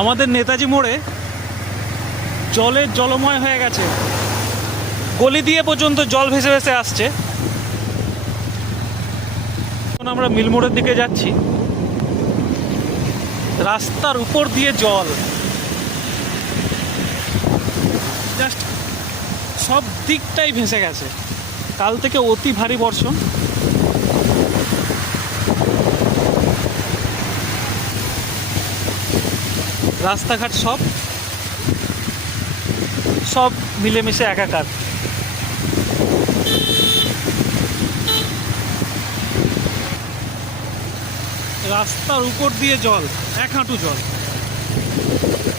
আমাদের নেতাজি মোড়ে জলের জলময় হয়ে গেছে, গলি দিয়ে পর্যন্ত জল ভেসে ভেসে আসছে। এখন আমরা মিল মোড়ের দিকে যাচ্ছি, রাস্তার উপর দিয়ে জল, জাস্ট সব দিকটাই ভেসে গেছে। কাল থেকে অতি ভারী বর্ষণ। রাস্তাঘাট সব সব মিলেমিশে একাকার। রাস্তার উপর দিয়ে জল, এক হাঁটু জল।